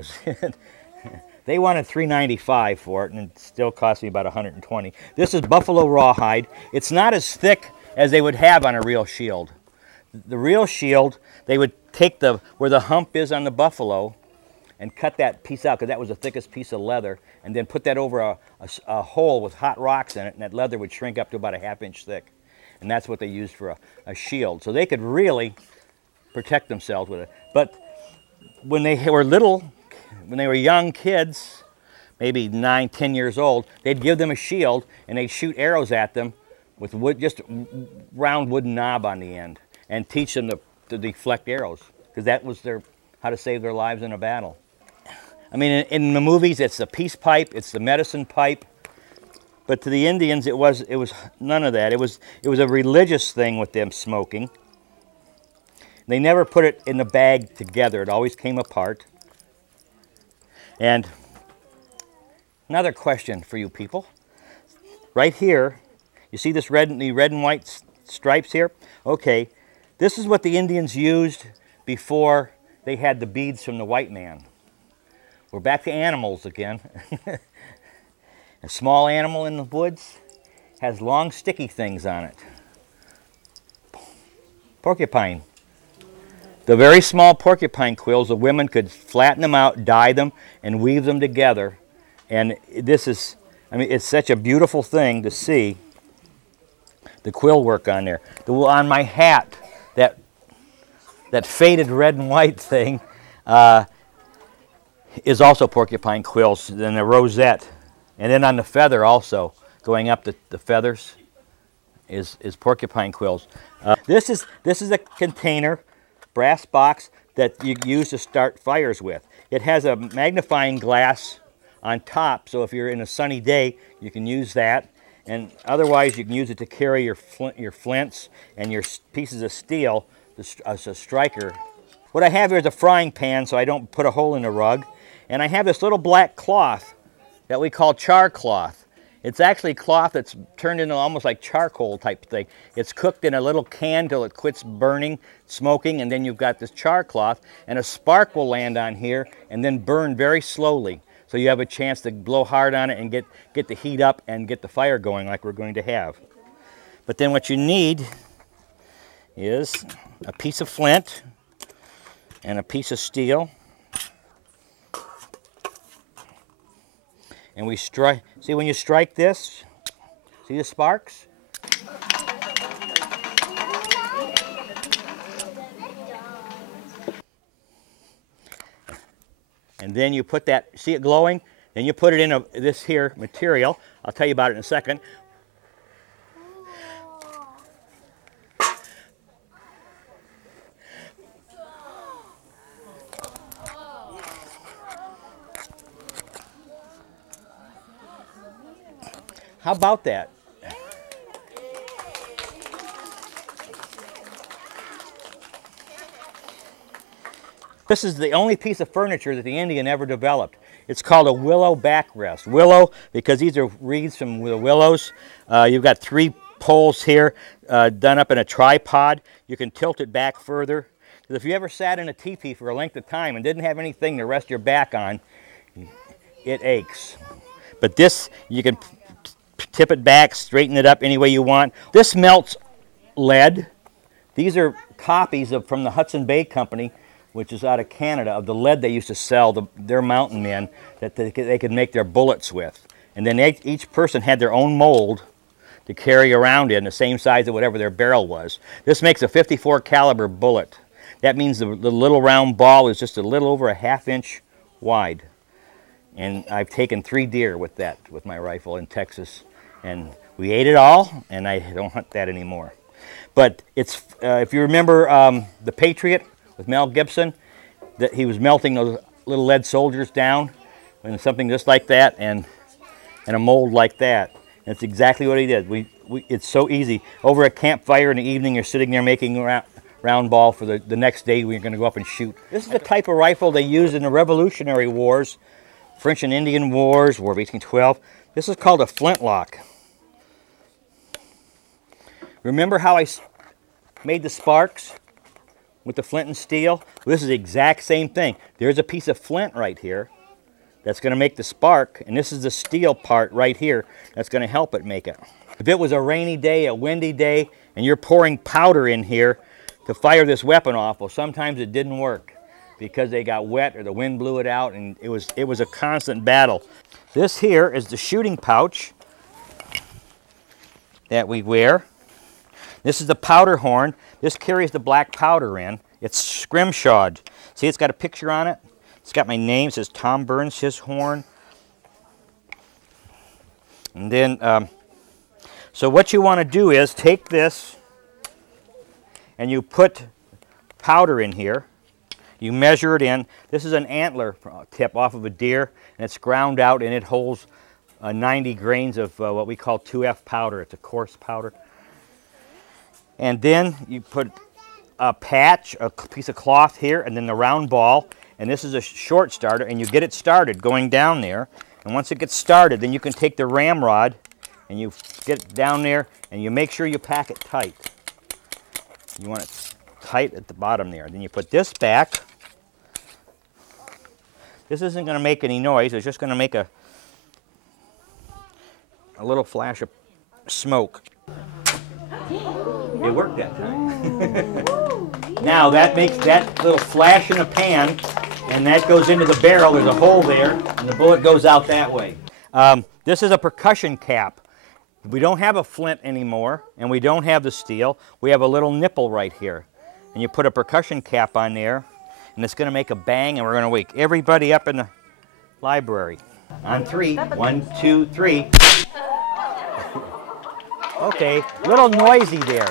was it. They wanted $3.95 for it, and it still cost me about $120. This is buffalo rawhide. It's not as thick as they would have on a real shield. The real shield, they would take where the hump is on the buffalo and cut that piece out, because that was the thickest piece of leather, and then put that over a hole with hot rocks in it, and that leather would shrink up to about a ½ inch thick. And that's what they used for a shield. So they could really protect themselves with it. But when they were little, when they were young kids, maybe 9, 10 years old, they'd give them a shield, and they'd shoot arrows at them with just round wooden knob on the end, and teach them to deflect arrows, because that was how to save their lives in a battle. I mean, in the movies, it's the peace pipe, it's the medicine pipe, but to the Indians, it was none of that. It was a religious thing with them smoking. They never put it in the bag together. It always came apart. And another question for you people. Right here, you see the red and white stripes here? Okay, this is what the Indians used before they had the beads from the white man. We're back to animals again. A small animal in the woods has long sticky things on it. Porcupine. The very small porcupine quills, the women could flatten them out, dye them, and weave them together. And this is, I mean, it's such a beautiful thing to see the quill work on there. On my hat, that faded red and white thing is also porcupine quills, then a rosette. And then on the feather also, going up the feathers, is porcupine quills. This is a container, brass box, that you use to start fires with. It has a magnifying glass on top, so if you're in a sunny day, you can use that. And otherwise, you can use it to carry your flints and your pieces of steel as a striker. What I have here is a frying pan, so I don't put a hole in the rug. And I have this little black cloth that we call char cloth. It's actually cloth that's turned into almost like charcoal type thing. It's cooked in a little can till it quits burning, smoking, and then you've got this char cloth, and a spark will land on here and then burn very slowly. So you have a chance to blow hard on it and get the heat up and get the fire going like we're going to have. But then what you need is a piece of flint and a piece of steel. And we strike, see when you strike this, see the sparks? And then you put that, see it glowing? Then you put it in this here material. I'll tell you about it in a second. How about that? This is the only piece of furniture that the Indian ever developed. It's called a willow backrest. Willow, because these are reeds from the willows. You've got 3 poles here done up in a tripod. You can tilt it back further. Because if you ever sat in a teepee for a length of time and didn't have anything to rest your back on, it aches. But this, you can tip it back, straighten it up any way you want. This melts lead. These are copies from the Hudson Bay Company, which is out of Canada, of the lead they used to sell their mountain men that they could make their bullets with. And then each person had their own mold to carry around in, the same size of whatever their barrel was. This makes a .54 caliber bullet. That means the little round ball is just a little over a ½ inch wide. And I've taken 3 deer with that, with my rifle in Texas. And we ate it all, and I don't hunt that anymore. But it's, if you remember The Patriot with Mel Gibson, that he was melting those little lead soldiers down, and something just like that, and a mold like that. And it's exactly what he did. It's so easy. Over a campfire in the evening, you're sitting there making a round ball for the next day when you're going to go up and shoot. This is the type of rifle they used in the Revolutionary Wars, French and Indian Wars, War of 1812. This is called a Flintlock. Remember how I made the sparks? with the flint and steel? Well, this is the exact same thing. There's a piece of flint right here that's going to make the spark, and this is the steel part right here that's going to help it make it. If it was a rainy day, a windy day, and you're pouring powder in here to fire this weapon off, well, sometimes it didn't work because they got wet or the wind blew it out, and it was a constant battle. This here is the shooting pouch that we wear. This is the powder horn. This carries the black powder in. It's scrimshawed. See, it's got a picture on it. It's got my name. It says Tom Burns, his horn. And then, so what you want to do is take this and you put powder in here. You measure it in. This is an antler tip off of a deer, and it's ground out, and it holds 90 grains of what we call 2F powder. It's a coarse powder. And then you put a patch, a piece of cloth here, and then the round ball, and this is a short starter, and you get it started going down there. And once it gets started, then you can take the ramrod, and you get it down there, and you make sure you pack it tight. You want it tight at the bottom there. Then you put this back. This isn't going to make any noise. It's just going to make a little flash of smoke. It worked that time. Now that makes that little flash in a pan, and that goes into the barrel. There's a hole there, and the bullet goes out that way. This is a percussion cap. We don't have a flint anymore, and we don't have the steel. We have a little nipple right here. And you put a percussion cap on there, and it's going to make a bang, and we're going to wake everybody up in the library. On 3, 1, 2, 3. Okay, little noisy there.